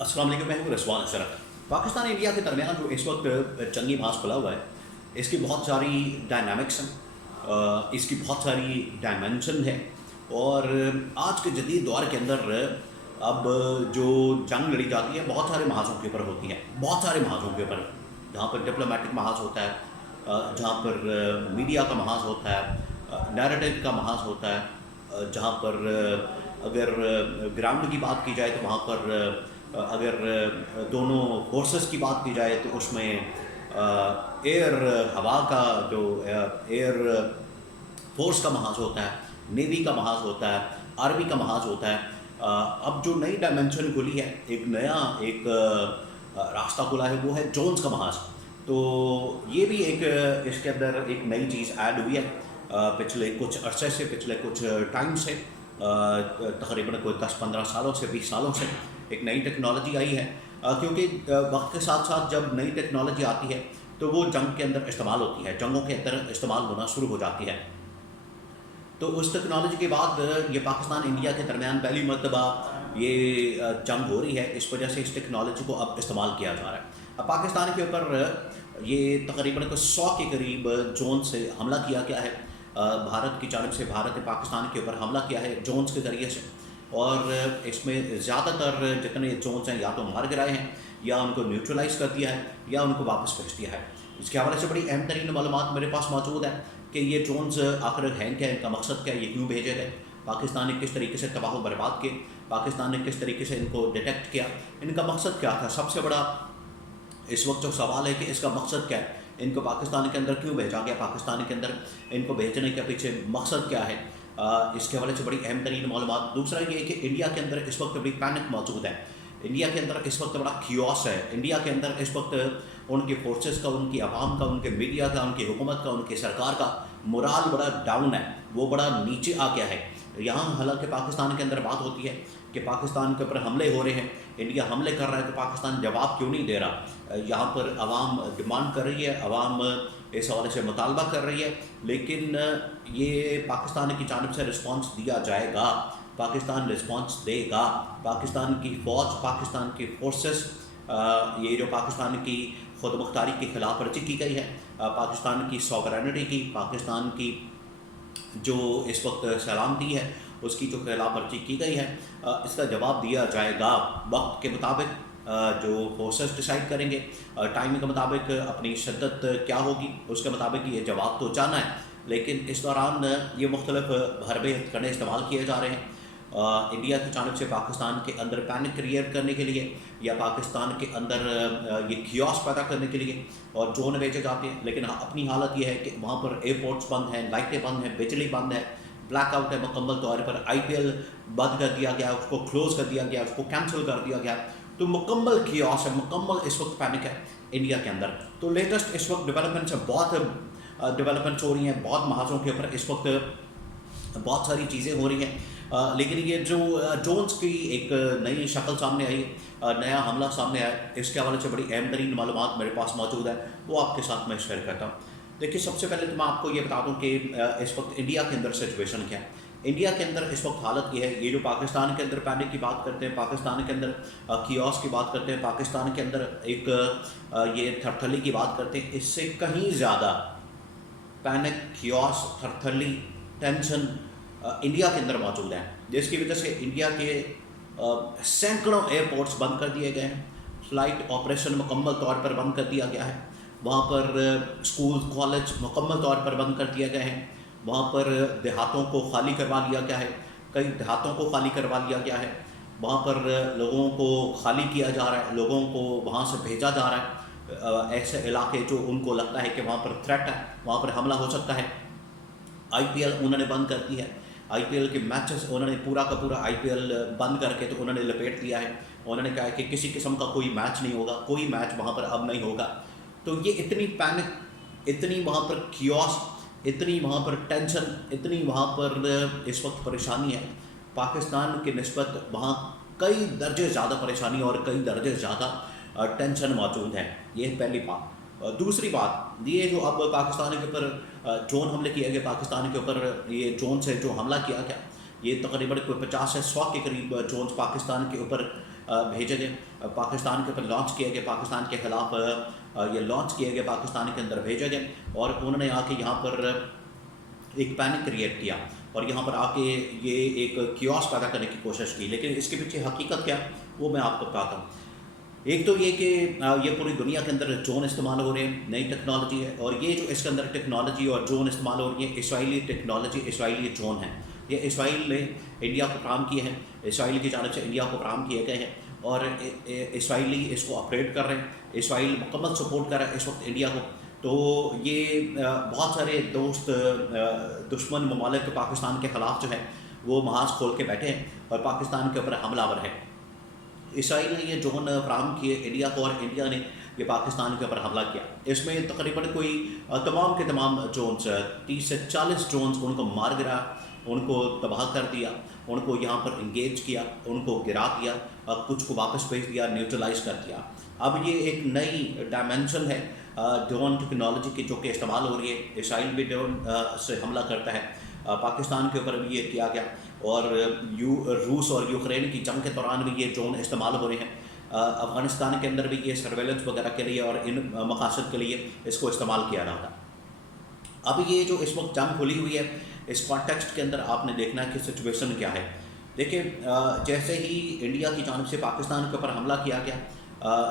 अस्सलाम वालेकुम, मैं हूँ रिजवान अशरफ। पाकिस्तान इंडिया के दरमियान जो इस वक्त जंगी मास खुला हुआ है, इसकी बहुत सारी डायनामिक्स हैं, इसकी बहुत सारी डायमेंशन है। और आज के जदीद दौर के अंदर अब जो जंग लड़ी जाती है बहुत सारे महाजों के ऊपर होती है, बहुत सारे महाजों के ऊपर, जहाँ पर डिप्लोमेटिक महाज होता है, जहाँ पर मीडिया का महाज होता है, नैरेटिव का महाज होता है, जहाँ पर अगर ग्राउंड की बात की जाए तो वहाँ पर अगर दोनों फोर्सेस की बात की जाए तो उसमें एयर हवा का जो एयर फोर्स का महाज होता है, नेवी का महाज होता है, आर्मी का महाज होता है। अब जो नई डायमेंशन खुली है, एक नया एक रास्ता खुला है, वो है जोन्स का महाज। तो ये भी एक इसके अंदर एक नई चीज़ ऐड हुई है पिछले कुछ अरसे से, पिछले कुछ टाइम से, तकरीबन कोई 10-15 सालों से, 20 सालों से एक नई टेक्नोलॉजी आई है। क्योंकि वक्त के साथ साथ जब नई टेक्नोलॉजी आती है तो वो जंग के अंदर इस्तेमाल होती है, जंगों के अंदर इस्तेमाल होना शुरू हो जाती है। तो उस टेक्नोलॉजी के बाद ये पाकिस्तान इंडिया के दरमियान पहली मरतबा ये जंग हो रही है, इस वजह से इस टेक्नोलॉजी को अब इस्तेमाल किया जा रहा है। अब पाकिस्तान के ऊपर ये तकरीबन को 100 के करीब जोन से हमला किया गया है। भारत की जानब से भारत ने पाकिस्तान के ऊपर हमला किया है जोन्स के ज़रिए से, और इसमें ज़्यादातर जितने जोन्स हैं या तो मार गिराए हैं, या उनको न्यूट्रलाइज़ कर दिया है, या उनको वापस भेज दिया है। इसके हवाले से बड़ी अहम तरीन मालूमात मेरे पास मौजूद है कि ये जोन्स आखिर हैं क्या, इनका मकसद क्या है, ये क्यों भेजे गए, पाकिस्तान ने किस तरीके से तबाह व बर्बाद किए, पाकिस्तान ने किस तरीके से इनको डिटेक्ट किया, इनका मकसद क्या था। सबसे बड़ा इस वक्त जो सवाल है कि इसका मकसद क्या है, इनको पाकिस्तान के अंदर क्यों भेजा गया, पाकिस्तान के अंदर इनको भेजने के पीछे मकसद क्या है, इसके हवाले से बड़ी अहम तरीन मालूमात। दूसरा ये कि इंडिया के अंदर इस वक्त बड़ी पैनिक मौजूद है, इंडिया के अंदर इस वक्त बड़ा खियोस है, इंडिया के अंदर इस वक्त उनकी फोर्सेस का, उनकी आवाम का, उनके मीडिया का, उनकी हुकूमत का, उनकी सरकार का मोराल बड़ा डाउन है, वो बड़ा नीचे आ गया है। यहाँ हालांकि पाकिस्तान के अंदर बात होती है कि पाकिस्तान के ऊपर हमले हो रहे हैं, इंडिया हमले कर रहा है, तो पाकिस्तान जवाब क्यों नहीं दे रहा। यहाँ पर आवाम डिमांड कर रही है, आवाम इस हवाले से मुतालबा कर रही है, लेकिन ये पाकिस्तान की जानब से रिस्पॉन्स दिया जाएगा, पाकिस्तान रिस्पॉन्स देगा। पाकिस्तान की फ़ौज, पाकिस्तान की फोर्सेस, ये जो पाकिस्तान की खुद मुख्तारी की खिलाफ वर्जी की गई है, पाकिस्तान की सॉवरेनिटी की, पाकिस्तान की जो इस वक्त सलामती है उसकी जो खिलाफ वर्जी की गई है, इसका जवाब दिया जाएगा वक्त के मुताबिक। जो फोर्सेस डिसाइड करेंगे टाइम के मुताबिक अपनी शिद्दत क्या होगी, उसके मुताबिक ये जवाब तो जाना है। लेकिन इस दौरान ये मुख्तलिफ हरबे हथकंडे इस्तेमाल किए जा रहे हैं इंडिया की जानब से पाकिस्तान के अंदर पैनिक क्रिएट करने के लिए, या पाकिस्तान के अंदर ये खियास पैदा करने के लिए, और ड्रोन भेजे जाते हैं। लेकिन अपनी हालत ये है कि वहाँ पर एयरपोर्ट्स बंद हैं, लाइटें बंद हैं, बिजली बंद है, ब्लैकआउट है मुकम्मल तौर पर, IPL बंद कर दिया गया, उसको क्लोज़ कर दिया गया, उसको कैंसिल कर दिया गया। तो मुकम्मल खियास है, मुकम्मल इस वक्त पैनिक है इंडिया के अंदर। तो लेटेस्ट इस वक्त डेवलपमेंट्स है, बहुत डेवलपमेंट्स हो रही हैं, बहुत महाजों के ऊपर इस वक्त बहुत सारी चीज़ें हो रही हैं। लेकिन ये जो जोन्स की एक नई शक्ल सामने आई, नया हमला सामने आया, इसके हवाले से बड़ी अहम तरीन मालूमात मेरे पास मौजूद है, वो आपके साथ मैं शेयर करता हूँ। देखिए, सबसे पहले तो मैं आपको ये बता दूँ कि इस वक्त इंडिया के अंदर सिचुएशन क्या है। इंडिया के अंदर इस वक्त हालत ये है, ये जो पाकिस्तान के अंदर पैनिक की बात करते हैं, पाकिस्तान के अंदर कियोस की बात करते हैं, पाकिस्तान के अंदर एक ये थरथली की बात करते हैं, इससे कहीं ज़्यादा पैनिक, कियोस, थरथली, टेंशन इंडिया के अंदर मौजूद है, जिसकी वजह से इंडिया के सैकड़ों एयरपोर्ट्स बंद कर दिए गए हैं, फ़्लाइट ऑपरेशन मुकम्मल तौर पर बंद कर दिया गया है, वहाँ पर स्कूल कॉलेज मुकम्मल तौर पर बंद कर दिए गए हैं, वहाँ पर देहातों को खाली करवा लिया गया है, कई देहातों को खाली करवा लिया गया है, वहाँ पर लोगों को खाली किया जा रहा है, लोगों को वहाँ से भेजा जा रहा है ऐसे इलाके जो उनको लगता है कि वहाँ पर थ्रेट है, वहाँ पर हमला हो सकता है। IPL उन्होंने बंद कर दी है, IPL के मैचेस उन्होंने पूरा का पूरा IPL बंद करके तो उन्होंने लपेट दिया है। उन्होंने कहा है कि किसी किस्म का कोई मैच नहीं होगा, कोई मैच वहाँ पर अब नहीं होगा। तो ये इतनी पैनिक, इतनी वहाँ पर कियोस, इतनी वहाँ पर टेंशन, इतनी वहाँ पर इस वक्त परेशानी है पाकिस्तान की निस्बत, वहाँ कई दर्जे ज़्यादा परेशानी और कई दर्जे ज़्यादा टेंशन मौजूद है। ये पहली बात। दूसरी बात ये जो अब पाकिस्तान के ऊपर ड्रोन हमले किए गए, पाकिस्तान के ऊपर ये ड्रोन से जो हमला किया गया, ये तकरीबन कोई 50 से 100 के करीब ड्रोन्स पाकिस्तान के ऊपर भेजे गए, पाकिस्तान के ऊपर लॉन्च किए गए, पाकिस्तान के ख़िलाफ़ ये लॉन्च किए गए, पाकिस्तान के अंदर भेजे गए और उन्होंने आके यहाँ पर एक पैनिक क्रिएट किया और यहाँ पर आके ये एक कियोस पैदा करने की कोशिश की। लेकिन इसके पीछे हकीकत क्या वो मैं आपको बताता हूँ। एक तो ये कि ये पूरी दुनिया के अंदर ड्रोन इस्तेमाल हो रहे हैं, नई टेक्नोलॉजी है, और ये जो इसके अंदर टेक्नोलॉजी और ड्रोन इस्तेमाल हो रही है इसराइली टेक्नोलॉजी, इसराइली ड्रोन है। ये इसराइल ने इंडिया को फराहम किए हैं, इसराइल की जानब से इंडिया को फराहम किए गए हैं और इसराइली इसको ऑपरेट कर रहे हैं। इसराइल मुकम्मल सपोर्ट कर रहा है इस वक्त इंडिया को। तो ये बहुत सारे दोस्त दुश्मन ममालिक पाकिस्तान के ख़िलाफ़ जो है वो महाज खोल के बैठे हैं और पाकिस्तान के ऊपर हमलावर है। इसराइल ने ये ड्रोन फराहम किए इंडिया को और इंडिया ने ये पाकिस्तान के ऊपर हमला किया। इसमें तकरीबन कोई तमाम के तमाम ड्रोन्स 30 से 40 ड्रोन्स उनको मार गिरा, उनको तबाह कर दिया, उनको यहाँ पर इंगेज किया, उनको गिरा दिया, कुछ को वापस भेज दिया, न्यूट्रलाइज कर दिया। अब ये एक नई डायमेंशन है ड्रोन टेक्नोलॉजी की जो कि इस्तेमाल हो रही है। इसराइल भी ड्रोन से हमला करता है, पाकिस्तान के ऊपर भी ये किया गया और रूस और यूक्रेन की जंग के दौरान भी ये ड्रोन इस्तेमाल हो रहे हैं। अफ़गानिस्तान के अंदर भी ये सर्वेलेंस वगैरह के लिए और इन मकासद के लिए इसको इस्तेमाल किया रहा था। अब ये जो इस वक्त जंग खुली हुई है, इस कॉन्टेक्स्ट के अंदर आपने देखना है कि सिचुएशन क्या है। देखिए, जैसे ही इंडिया की जानिब से पाकिस्तान के ऊपर हमला किया गया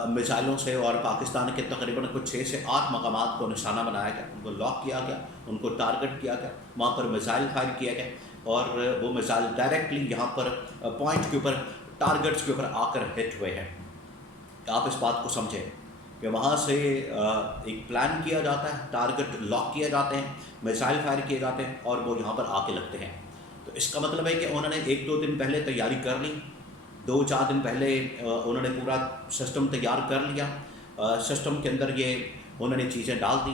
मिसाइलों से और पाकिस्तान के तकरीबन कुछ 6 से 8 मकामात को निशाना बनाया गया, उनको लॉक किया गया, उनको टारगेट किया गया, वहाँ पर मिसाइल फायर किया गया और वो मिसाइल डायरेक्टली यहाँ पर पॉइंट के ऊपर, टारगेट्स के ऊपर आकर हिट हुए हैं। आप इस बात को समझें कि वहाँ से एक प्लान किया जाता है, टारगेट लॉक किए जाते हैं, मिसाइल फायर किए जाते हैं और वो यहाँ पर आके लगते हैं। तो इसका मतलब है कि उन्होंने 1-2 दिन पहले तैयारी कर ली, 2-4 दिन पहले उन्होंने पूरा सिस्टम तैयार कर लिया, सिस्टम के अंदर ये उन्होंने चीज़ें डाल दी,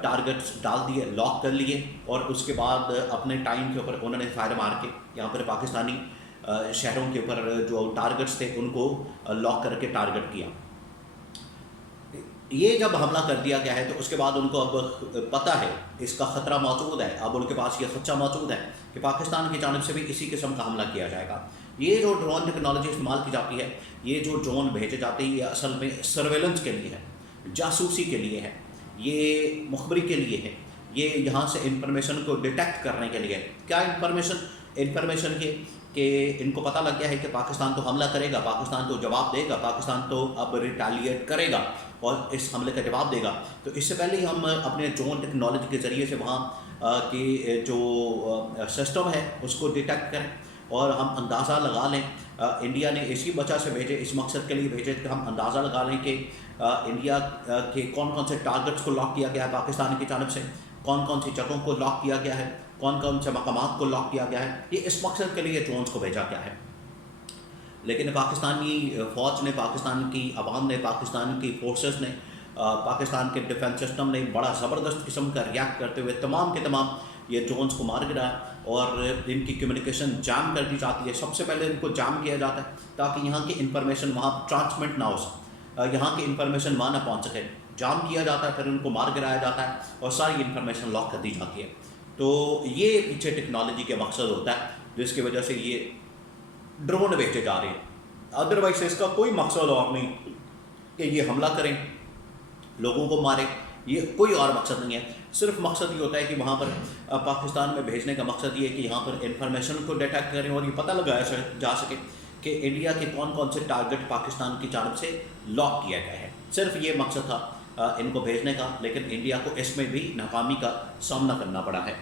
टारगेट्स डाल दिए, लॉक कर लिए और उसके बाद अपने टाइम के ऊपर उन्होंने फायर मार के यहाँ पर पाकिस्तानी शहरों के ऊपर जो टारगेट्स थे उनको लॉक करके टारगेट किया। ये जब हमला कर दिया गया है तो उसके बाद उनको अब पता है इसका ख़तरा मौजूद है, अब उनके पास ये खदशा मौजूद है कि पाकिस्तान की जानिब से भी इसी किस्म का हमला किया जाएगा। ये जो ड्रोन टेक्नोलॉजी इस्तेमाल की जाती है, ये जो ड्रोन भेजे जाते हैं, ये असल में सर्वेलेंस के लिए है, जासूसी के लिए है, ये मुखबरी के लिए है, ये यहाँ से इंफॉर्मेशन को डिटेक्ट करने के लिए है। क्या इंफॉर्मेशन के इनको पता लग गया है कि पाकिस्तान तो हमला करेगा, पाकिस्तान तो जवाब देगा, पाकिस्तान तो अब रिटेलिएट करेगा और इस हमले का जवाब देगा। तो इससे पहले ही हम अपने ड्रोन टेक्नोलॉजी के ज़रिए से वहाँ की जो सिस्टम है उसको डिटेक्ट करें और हम अंदाज़ा लगा लें। इंडिया ने इसी वजह से भेजे, इस मकसद के लिए भेजे कि हम अंदाज़ा लगा लें कि इंडिया के कौन कौन से टारगेट्स को लॉक किया गया है पाकिस्तान की जानब से, कौन कौन सी जगहों को लॉक किया गया है, कौन कौन से मकामात को लॉक किया गया है। ये इस मकसद के लिए ड्रोन्स को भेजा गया है। लेकिन पाकिस्तानी फ़ौज ने, पाकिस्तान की अवाम ने, पाकिस्तान की फोर्सेस ने, पाकिस्तान के डिफेंस सिस्टम ने बड़ा ज़बरदस्त किस्म का रिएक्ट करते हुए तमाम के तमाम ये ड्रोन्स को मार गिराया और इनकी कम्युनिकेशन जाम कर दी जाती है। सबसे पहले इनको जाम किया जाता है ताकि यहाँ की इंफॉर्मेशन वहाँ ट्रांसमिट ना हो सके, यहाँ की इंफॉर्मेशन वहाँ ना पहुँच सके। जाम किया जाता है, फिर उनको मार गिराया जाता है और सारी इंफॉर्मेशन लॉक कर दी जाती है। तो ये पीछे टेक्नोलॉजी के मकसद होता है जिसकी वजह से ये ड्रोन भेजे जा रहे हैं। अदरवाइज इसका कोई मकसद और नहीं कि ये हमला करें, लोगों को मारें, ये कोई और मकसद नहीं है। सिर्फ मकसद ये होता है कि वहाँ पर पाकिस्तान में भेजने का मकसद ये है कि यहाँ पर इंफॉर्मेशन को डिटेक्ट करें और ये पता लगाया जा सके कि इंडिया के कौन कौन से टारगेट पाकिस्तान की जानब से लॉक किया गया है। सिर्फ ये मकसद था इनको भेजने का, लेकिन इंडिया को इसमें भी नाकामी का सामना करना पड़ा है।